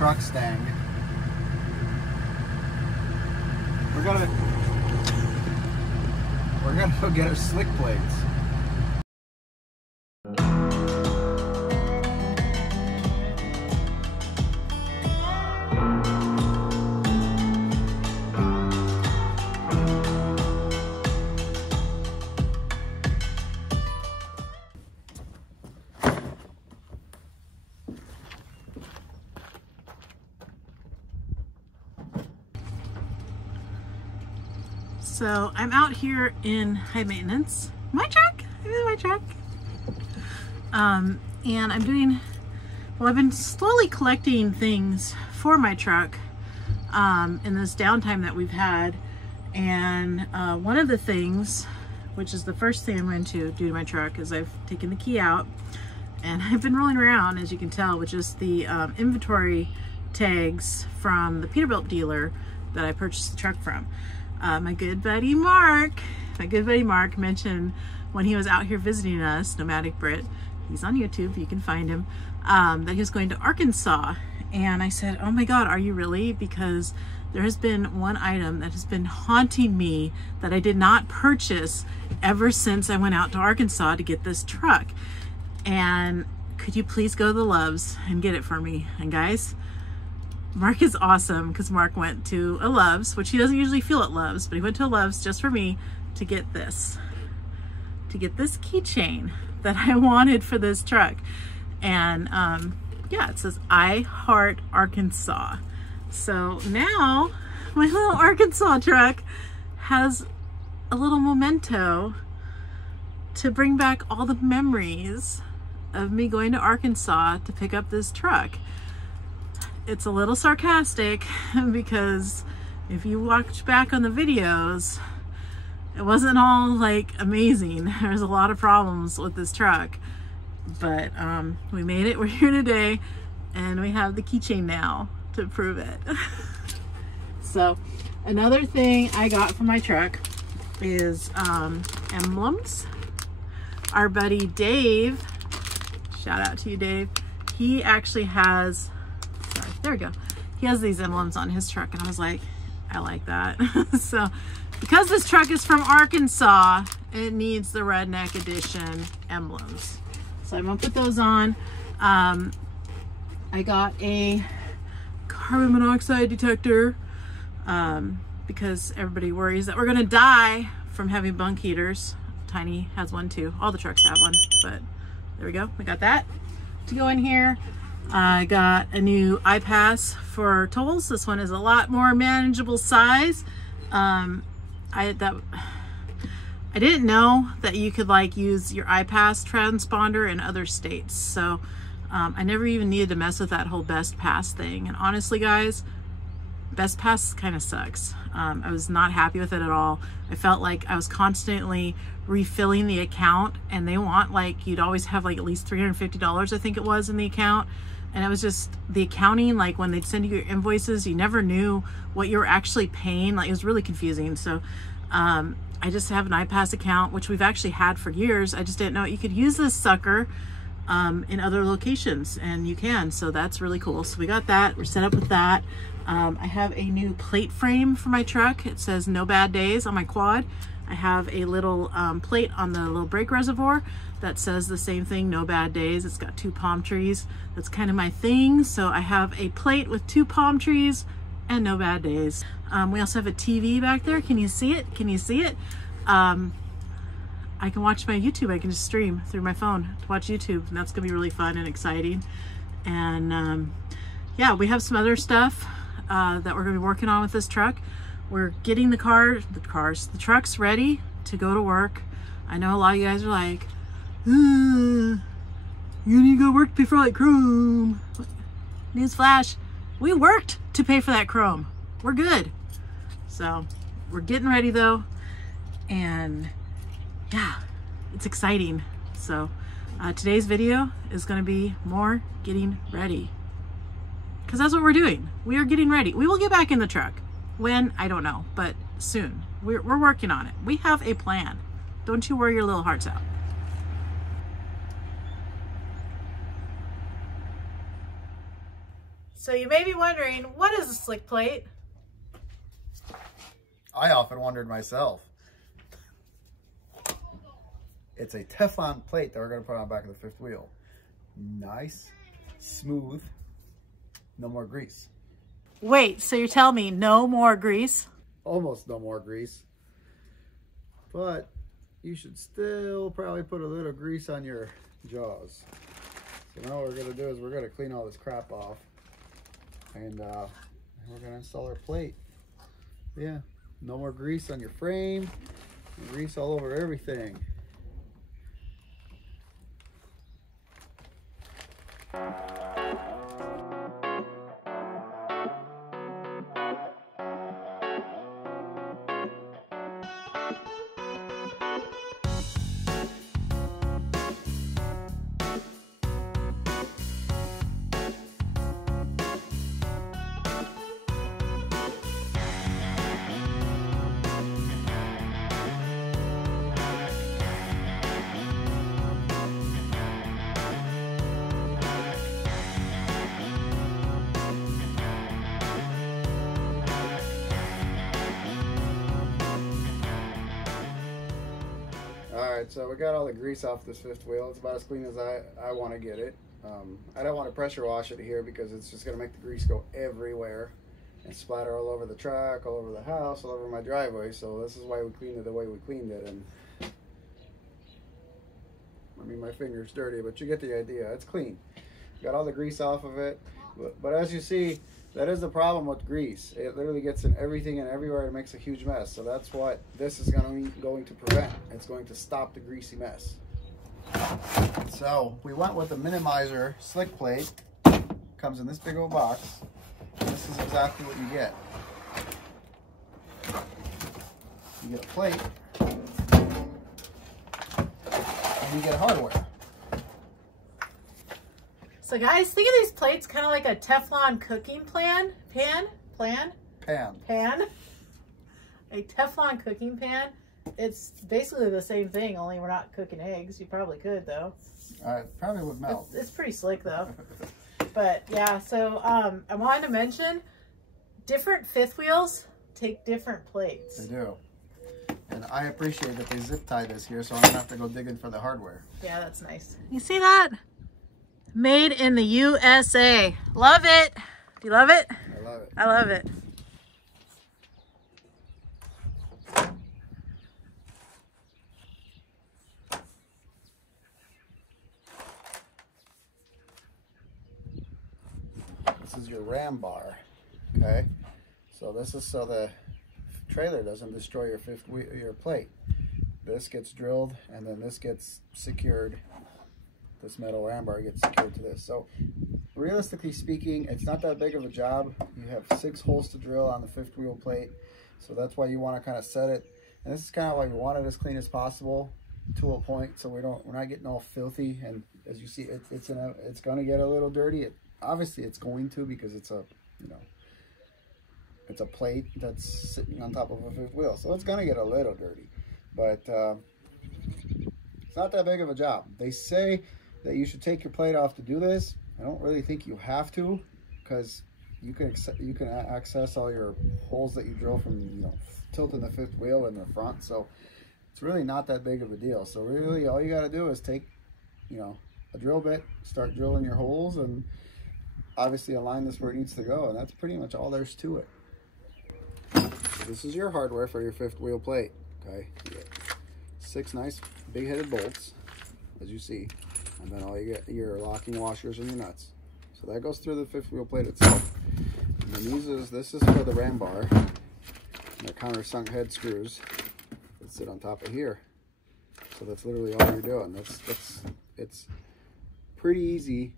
truck stand. We're gonna go get our slick plates. So I'm out here in high maintenance, my truck, and I'm doing, well, I've been slowly collecting things for my truck in this downtime that we've had. And one of the things, which is the first thing I'm going to do to my truck, is I've taken the key out and I've been rolling around, as you can tell, with just the inventory tags from the Peterbilt dealer that I purchased the truck from. My good buddy Mark mentioned when he was out here visiting us, Nomadic Brit, he's on YouTube, you can find him, that he was going to Arkansas. And I said, oh my God, are you really? Because there has been one item that has been haunting me that I did not purchase ever since I went out to Arkansas to get this truck. And could you please go to the Loves and get it for me? And guys, Mark is awesome, because Mark went to a Loves, which he doesn't usually feel at Loves, but he went to a Loves just for me to get this keychain that I wanted for this truck. And yeah, it says I Heart Arkansas. So now my little Arkansas truck has a little memento to bring back all the memories of me going to Arkansas to pick up this truck. It's a little sarcastic because if you watch back on the videos, it wasn't all like amazing. There's a lot of problems with this truck, but we made it. We're here today and we have the keychain now to prove it. So another thing I got from my truck is emblems. Our buddy Dave, shout out to you, Dave, he actually has, there we go. He has these emblems on his truck, and I was like, I like that. So because this truck is from Arkansas, it needs the Redneck Edition emblems. So I'm gonna put those on. I got a carbon monoxide detector because everybody worries that we're gonna die from having bunk heaters. Tiny has one too. All the trucks have one, but there we go. We got that to go in here. I got a new iPass for tolls. This one is a lot more manageable size. I didn't know that you could like use your iPass transponder in other states. So I never even needed to mess with that whole Best Pass thing. And honestly, guys, Best Pass kind of sucks. I was not happy with it at all. I felt like I was constantly refilling the account, and they want like, you'd always have like at least $350, I think it was, in the account. And it was just the accounting, like when they'd send you your invoices, you never knew what you were actually paying. Like, it was really confusing. So I just have an iPass account, which we've actually had for years. I just didn't know you could use this sucker in other locations, and you can. So that's really cool. So we got that. We're set up with that. I have a new plate frame for my truck. It says No Bad Days on my quad. I have a little plate on the little brake reservoir that says the same thing, No Bad Days. It's got 2 palm trees. That's kind of my thing. So I have a plate with 2 palm trees and No Bad Days. We also have a TV back there. Can you see it? Can you see it? I can watch my YouTube. I can just stream through my phone to watch YouTube, and that's gonna be really fun and exciting. And yeah, we have some other stuff that we're gonna be working on with this truck. We're getting the trucks ready to go to work. I know a lot of you guys are like, you need to go work to pay for all that chrome. Newsflash, we worked to pay for that chrome. We're good. So we're getting ready though, and yeah, it's exciting. So today's video is going to be more getting ready, because that's what we're doing. We are getting ready. We will get back in the truck. When, I don't know, but soon. We're working on it. We have a plan. Don't you worry your little hearts out. So you may be wondering, what is a slick plate? I often wondered myself. It's a Teflon plate that we're going to put on the back of the fifth wheel. Nice, smooth, no more grease. Wait, so you're telling me no more grease? Almost no more grease. But you should still probably put a little grease on your jaws. So now what we're going to do is we're going to clean all this crap off. And we're going to install our plate. Yeah, no more grease on your frame. Grease all over everything. Alright, so we got all the grease off this fifth wheel. It's about as clean as I want to get it. I don't want to pressure wash it here because it's just going to make the grease go everywhere and splatter all over the truck, all over the house, all over my driveway. So this is why we cleaned it the way we cleaned it. And I mean, my finger's dirty, but you get the idea. It's clean. Got all the grease off of it. But as you see, that is the problem with grease. It literally gets in everything and everywhere. It makes a huge mess. So that's what this is going to prevent. It's going to stop the greasy mess. So we went with the Minimizer slick plate. Comes in this big old box. This is exactly what you get. You get a plate. And you get hardware. So guys, think of these plates kind of like a Teflon cooking pan. A Teflon cooking pan. It's basically the same thing, only we're not cooking eggs. You probably could though. Probably would melt. It's pretty slick though. But yeah, so I wanted to mention different fifth wheels take different plates. They do. And I appreciate that they zip tie this here, so I don't have to go digging for the hardware. Yeah, that's nice. You see that? Made in the USA. Love it. Do you love it? I love it. I love it. This is your ram bar. Okay. So this is so the trailer doesn't destroy your your plate. This gets drilled and then this gets secured. This metal ram bar gets secured to this. So realistically speaking, it's not that big of a job. You have 6 holes to drill on the fifth wheel plate. So that's why you want to kind of set it. And this is kind of why you want it as clean as possible to a point, so we're not getting all filthy. And as you see, it's going to get a little dirty. Obviously it's going to, because it's a, it's a plate that's sitting on top of a fifth wheel. So it's going to get a little dirty, but it's not that big of a job. They say that you should take your plate off to do this. I don't really think you have to, because you can access all your holes that you drill from tilting the fifth wheel in the front. So it's really not that big of a deal. So really all you got to do is take a drill bit, start drilling your holes, and obviously align this where it needs to go, and that's pretty much all there's to it. So this is your hardware for your fifth wheel plate. Okay, you get 6 nice big headed bolts, as you see, and then all you get your locking washers and your nuts. So that goes through the fifth wheel plate itself. And then this is for the ram bar, and the countersunk head screws that sit on top of here. So that's literally all you're doing. It's pretty easy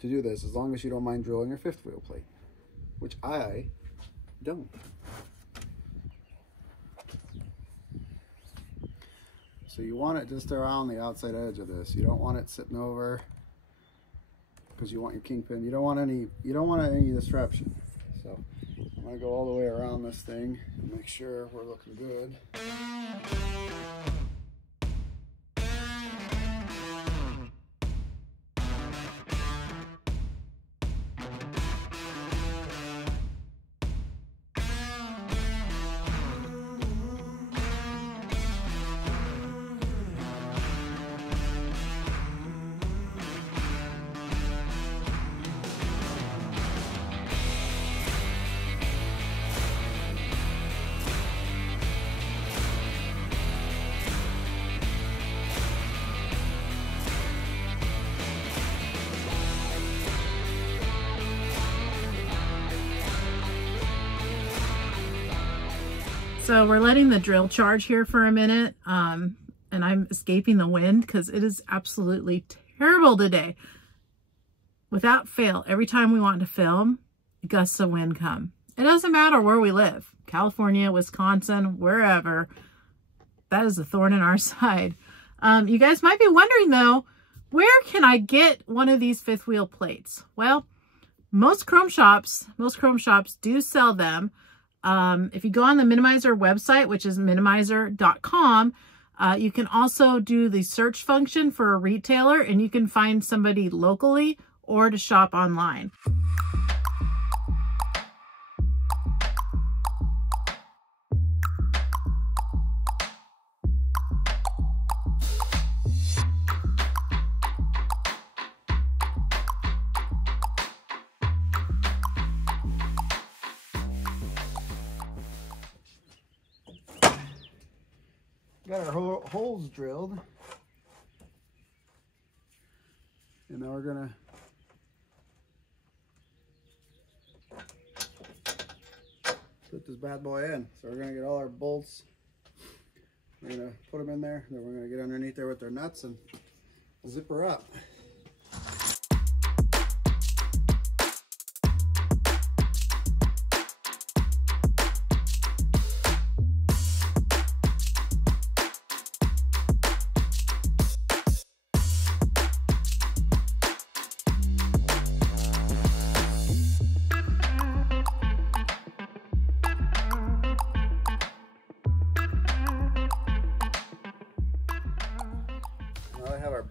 to do this, as long as you don't mind drilling your fifth wheel plate, which I don't. So you want it just around the outside edge of this. You don't want it sitting over, because you want your kingpin. You don't want any disruption. So I'm gonna go all the way around this thing and make sure we're looking good. So we're letting the drill charge here for a minute, and I'm escaping the wind because it is absolutely terrible today. Without fail, every time we want to film, gusts of wind come. It doesn't matter where we live, California, Wisconsin, wherever. That is a thorn in our side. You guys might be wondering though, where can I get one of these fifth wheel plates? Well, most chrome shops do sell them. If you go on the Minimizer website, which is minimizer.com, you can also do the search function for a retailer and you can find somebody locally or to shop online. Got our holes drilled, and now we're gonna put this bad boy in. So we're gonna get all our bolts, we're gonna put them in there, then we're gonna get underneath there with their nuts and zip her up.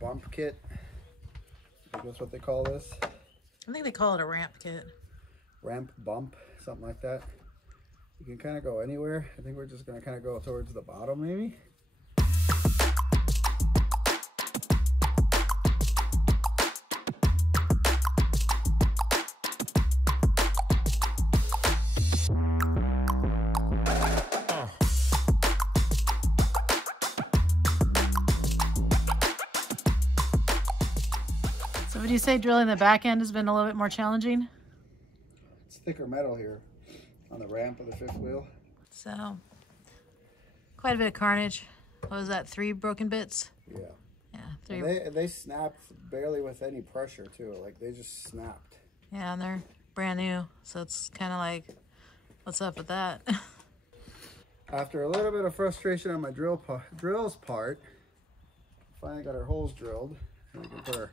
Bump kit. I think that's what they call this. I think they call it a ramp kit. Ramp, bump, something like that. You can kind of go anywhere. I think we're just going to kind of go towards the bottom maybe. So would you say drilling the back end has been a little bit more challenging? It's thicker metal here on the ramp of the fifth wheel. So quite a bit of carnage. What was that, 3 broken bits? Yeah. Yeah, 3. And they snapped barely with any pressure too. Like they just snapped. Yeah, and they're brand new. So it's kind of like, what's up with that? After a little bit of frustration on my drills part, finally got our holes drilled. And we can put our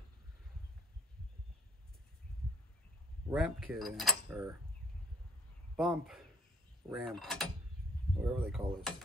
ramp kit in, or bump ramp, whatever they call this.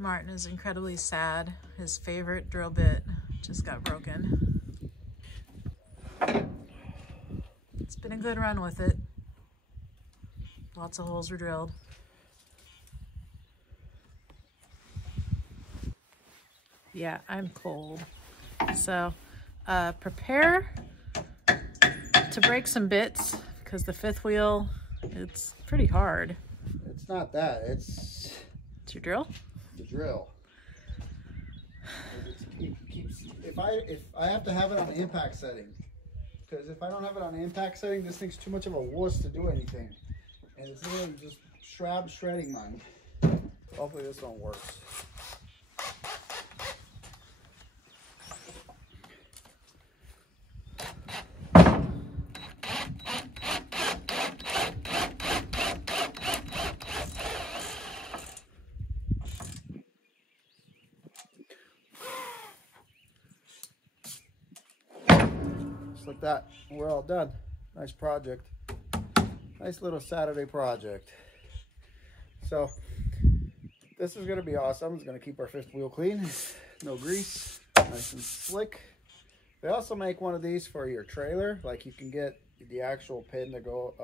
Martin is incredibly sad. His favorite drill bit just got broken. It's been a good run with it. Lots of holes were drilled. Yeah, I'm cold. So prepare to break some bits because the fifth wheel, it's pretty hard. It's not that, it's your drill? The drill. If I have to have it on impact setting, because if I don't have it on impact setting, this thing's too much of a wuss to do anything, and it's literally just shredding mine. Hopefully this one works. Like that, we're all done. Nice project, nice little Saturday project. So this is going to be awesome. It's going to keep our fifth wheel clean, no grease, nice and slick. They also make one of these for your trailer. Like you can get the actual pin to go,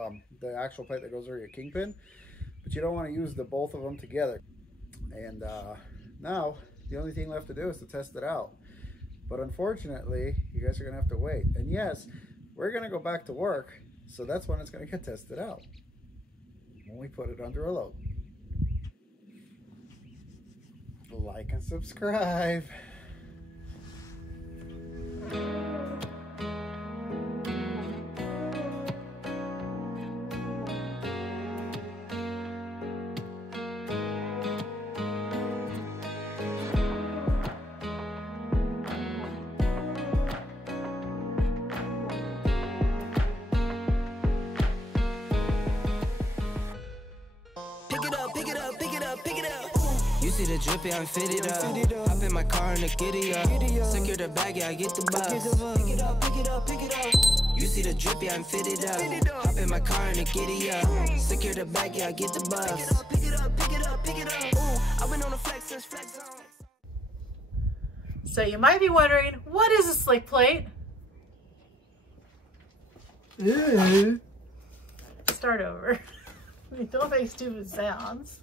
the actual plate that goes over your kingpin, but you don't want to use the both of them together. And now the only thing left to do is to test it out. But unfortunately, you guys are gonna have to wait. And yes, we're gonna go back to work, so that's when it's gonna get tested out, when we put it under a load. Like and subscribe. You see the drippy, I'm fitted up. Hop in my car and a giddy up. Secure the bag, yeah, I get the bus. Pick it up, pick it up, pick it up. You see the drippy, I'm fitted up. Hop in my car and a giddy up. Secure the bag, yeah, I get the bus. Pick it up, pick it up, pick it up. Ooh, I've been on the flex since flex zone. So you might be wondering, what is a slick plate? Start over. Don't make stupid sounds.